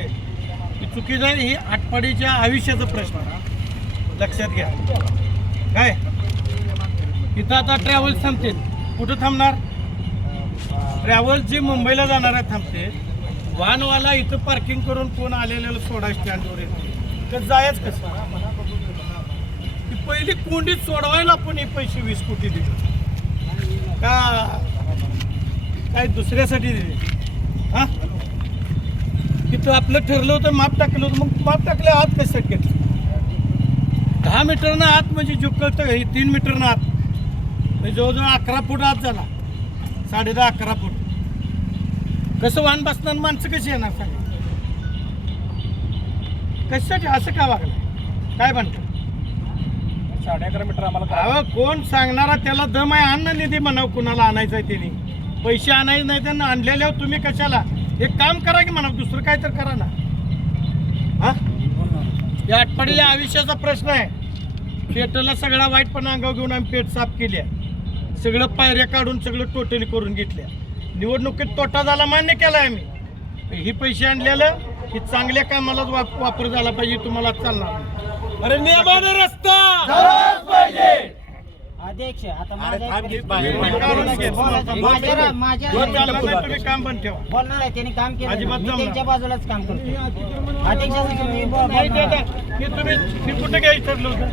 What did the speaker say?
विषय ही चुकीचा आहे. ही आटपाडीच्या आयुष्याचा प्रश्न लक्षात घ्या. काय इथं आता ट्रॅव्हल्स थांबतील, कुठं थांबणार? ट्रॅव्हल्स जी मुंबईला जाणार आहे थांबते. वाहनवाला इथं पार्किंग करून कोण आलेल्याला सोडा स्टँडवर येतो, तर जायच कसं? ती पहिली कोंडीत सोडवायला आपण हे पैसे 20 कोटी दिले का काय दुसऱ्यासाठी दिले? हा, तिथं आपलं ठरलं होतं, माप टाकलं होतं, मग माप टाकल्या आत कशासाठी घेतलं? 10 मीटरनं आत म्हणजे जो कळतं 3 मीटरनं आत म्हणजे जवळजवळ 11 फूट आत झाला, 10.5-11 फूट. कसं वाहन बसणार, माणसं कशी येणार सांगा? कशासाठी असं का वागलं? काय बनतं? 11.5 मीटर आम्हाला अहो कोण सांगणारा त्याला दम आहे? अन्न निधी म्हणाव, कुणाला आणायचं आहे त्यांनी पैसे आणायचे नाही त्यांना, आणलेल्यावर तुम्ही कशाला? एक काम करा की म्हणा, दुसरं काय तर करा ना. हा, या आटपाडील्या आयुष्याचा प्रश्न आहे. पेटला सगळा वाईटपणा अंगावर घेऊन आम्ही पेट साफ केल्या, सगळं पायऱ्या काढून सगळं टोटली करून घेतल्या. निवडणुकीत तोटा झाला मान्य केला आम्ही. ही पैसे आणलेलं ही चांगल्या कामालाच वापर झाला पाहिजे, तुम्हाला चालणार नाही. अरे नियमाने रस्ता अध्यक्ष आता तुम्ही काम बंद ठेवा. बोलणार आहे, त्यांनी काम केलं, अजिबात मी जमणार. त्यांच्या बाजूलाच काम करतो. अध्यक्ष नाही दादा, हे तुम्ही कुठे घ्यायचं ठरलं होतं?